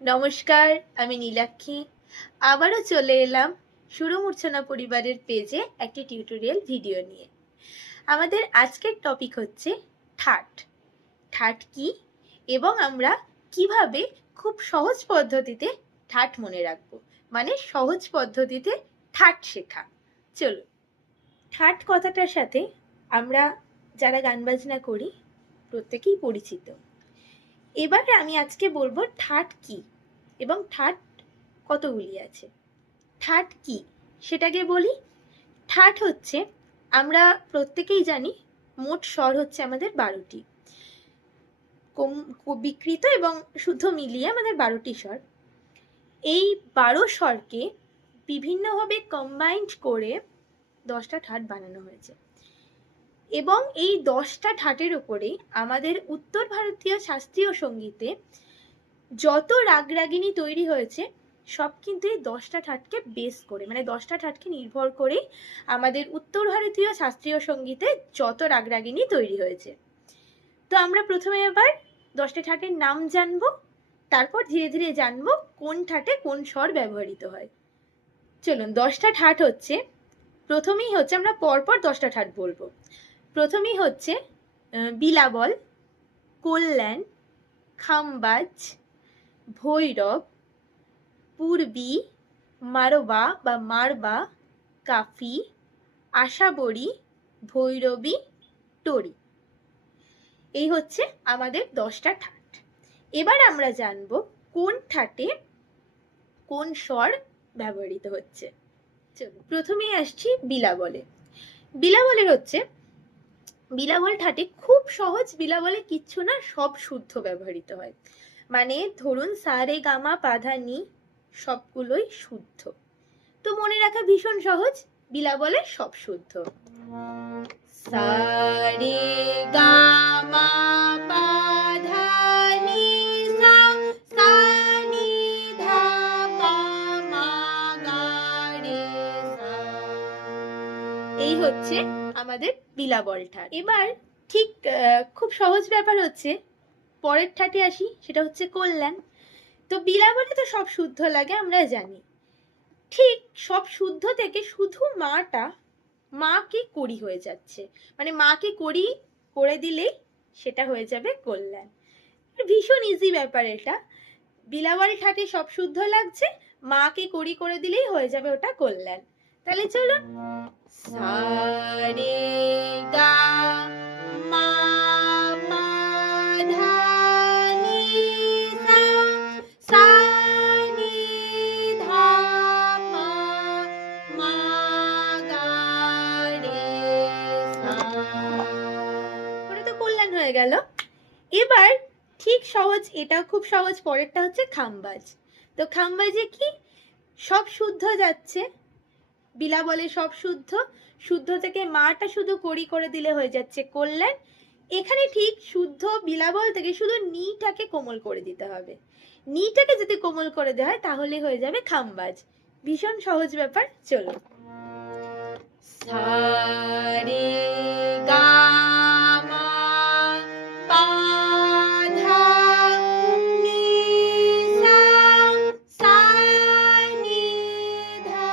নমস্কার, আমি নীলাক্ষী। আবারও চলে এলাম সুরমূর্ছনা পরিবারের পেজে একটি টিউটোরিয়াল ভিডিও নিয়ে। আমাদের আজকের টপিক হচ্ছে ঠাট। ঠাট কি এবং আমরা কিভাবে খুব সহজ পদ্ধতিতে ঠাট মনে রাখবো, মানে সহজ পদ্ধতিতে ঠাট শেখা। চলো, ঠাট কথাটার সাথে আমরা যারা গান বাজনা করি প্রত্যেকেই পরিচিত। এবারে আমি আজকে বলবো ঠাট কি এবং ঠাট কতগুলি আছে। ঠাট কি সেটাকে বলি। ঠাট হচ্ছে, আমরা প্রত্যেকেই জানি, মোট স্বর হচ্ছে আমাদের 12টি, বিকৃত এবং শুদ্ধ মিলিয়ে আমাদের 12টি স্বর। এই 12 স্বরকে বিভিন্নভাবে কম্বাইন্ড করে 10টা ঠাট বানানো হয়েছে এবং এই 10টা ঠাটের উপরে আমাদের উত্তর ভারতীয় শাস্ত্রীয় সঙ্গীতে যত রাগরাগিনী তৈরি হয়েছে সব কিন্তু এই 10টা ঠাটকে বেস করে, মানে 10টা ঠাটকে নির্ভর করে আমাদের উত্তর ভারতীয় শাস্ত্রীয় সঙ্গীতে যত রাগরাগিনী তৈরি হয়েছে। তো আমরা প্রথমে এবার 10টা ঠাটের নাম জানবো, তারপর ধীরে ধীরে জানবো কোন ঠাটে কোন স্বর ব্যবহৃত হয়। চলুন, 10টা ঠাট হচ্ছে, প্রথমেই হচ্ছে, আমরা পরপর 10টা ঠাট বলবো। প্রথমেই হচ্ছে বিলাবল, কল্যাণ, খামবাজ, ভৈরব, পূর্বী, মারবা বা মারবা, কাফি, আশাবরী, ভৈরবী, টরি। এই হচ্ছে আমাদের 10টা ঠাট। এবার আমরা জানব কোন ঠাটে কোন স্বর ব্যবহৃত হচ্ছে। চলো, প্রথমেই আসছি বিলাবলে। বিলাবলের হচ্ছে, বিলাবল ঠাটে খুব সহজ, বিলাবলে কিচ্ছু না, সব শুদ্ধ ব্যবহৃত হয়। মানে ধরুন সা রে গা মা পা ধা নি সবগুলোই শুদ্ধ। তো মনে রাখা ভীষণ সহজ, বিলাবলে সব শুদ্ধ। সা রে গা মা পা ধা নি সা, সা নি ধা পা মা গা রে সা। এই হচ্ছে আমাদের বিলাবল ঠাট। এবার ঠিক খুব সহজ ব্যাপার হচ্ছে পরের ঠাটে আসি, সেটা হচ্ছে কল্যাণ। তো বিলাবলে তো সব শুদ্ধ লাগে আমরা জানি, ঠিক সব শুদ্ধ থেকে শুধু মাটা মাকে করি হয়ে যাচ্ছে, মানে মাকে করি করে দিলেই সেটা হয়ে যাবে কল্যাণ। ভীষণ ইজি ব্যাপার এটা। বিলাবল ঠাটে সব শুদ্ধ লাগছে, মাকে করি করে দিলেই হয়ে যাবে ওটা কল্যাণ। তাহলে চলুন, সা রে গা মা পা ধা নি সা, সা নি ধা পা মা গা রে সা। ওটা তো কল্যাণ হয়ে গেল। এবার ঠিক সহজ, এটাও খুব সহজ, পরেরটা হচ্ছে খামবাজ। তো খামবাজে কি, সব শুদ্ধ যাচ্ছে, বিলাবলে সব শুদ্ধ, শুদ্ধ থেকে মাটা শুধু করি করে দিলে হয়ে যাচ্ছে কল্যাণ। এখানে ঠিক শুদ্ধ বিলাবল থেকে শুধু নিটাকে কোমল করে দিতে হবে, নিটাকে যদি কোমল করে দেওয়া হয় তাহলে হয়ে যাবে খামবাজ। ভীষণ সহজ ব্যাপার। চলো, সা রে গা মা পা ধা নি সা, সা নি ধা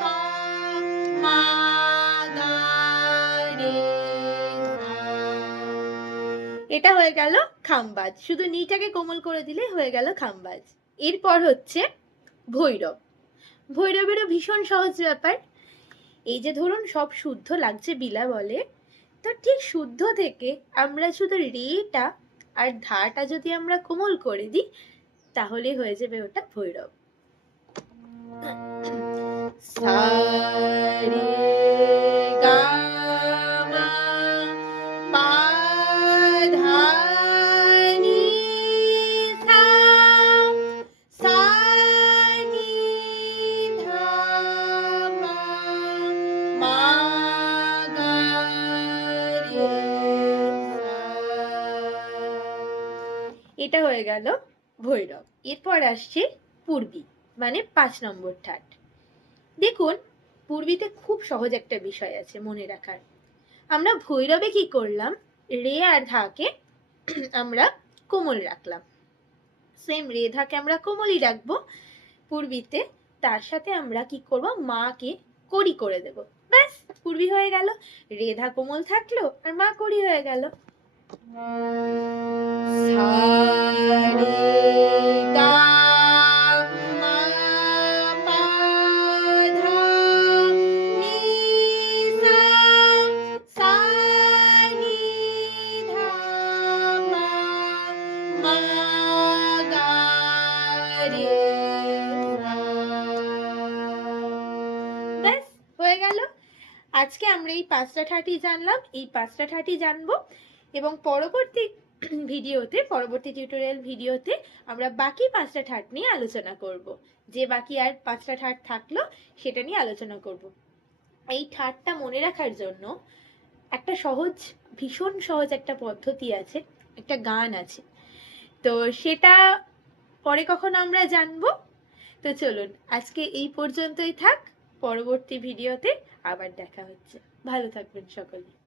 পা মা গা রে সা। এটা হয়ে গেল খামবাজ, শুধু নিটাকে কোমল করে দিলে হয়ে গেল খামবাজ। এরপর হচ্ছে ভৈরব। ভৈরবেরও ভীষণ সহজ ব্যাপার। এই যে ধরুন সব শুদ্ধ লাগছে বিলাবলে, তো ঠিক শুদ্ধ থেকে আমরা শুধু রেটা আর ধাটা যদি আমরা কোমল করে দিই তাহলে হয়ে যাবে ওটা ভৈরব। সা রে গা মা পা ধা নি সা, সা নি ধা পা মা গা রে সা। এটা হয়ে গেল ভৈরব। এরপর আসছে পূর্বী, মানে 5 নম্বর ঠাট। দেখুন, পূর্বীতে খুব সহজ একটা বিষয় আছে মনে রাখার। আমরা ভৈরবে কি করলাম, রে আর ধাকে আমরা কোমল রাখলাম, সেম রেধাকে আমরা কোমলি রাখবো পূর্বীতে, তার সাথে আমরা কি করব, মাকে কড়ি করে দেব। ব্যাস পূর্বী হয়ে গেল, রেধা কোমল থাকলো আর মা কড়ি হয়ে গেল। ব্যাস হয়ে গেল। আজকে আমরা এই 5টা ঠাটই জানলাম, এই 5টা ঠাটই জানবো, এবং পরবর্তী ভিডিওতে, পরবর্তী টিউটোরিয়াল ভিডিওতে আমরা বাকি 5টা ঠাট নিয়ে আলোচনা করব। যে বাকি আর 5টা ঠাট থাকলো সেটা নিয়ে আলোচনা করব। এই ঠাটটা মনে রাখার জন্য একটা সহজ, ভীষণ সহজ একটা পদ্ধতি আছে, একটা গান আছে, তো সেটা পরে কখনো আমরা জানবো। তো চলুন আজকে এই পর্যন্তই থাক, পরবর্তী ভিডিওতে আবার দেখা হচ্ছে। ভালো থাকবেন সকলে।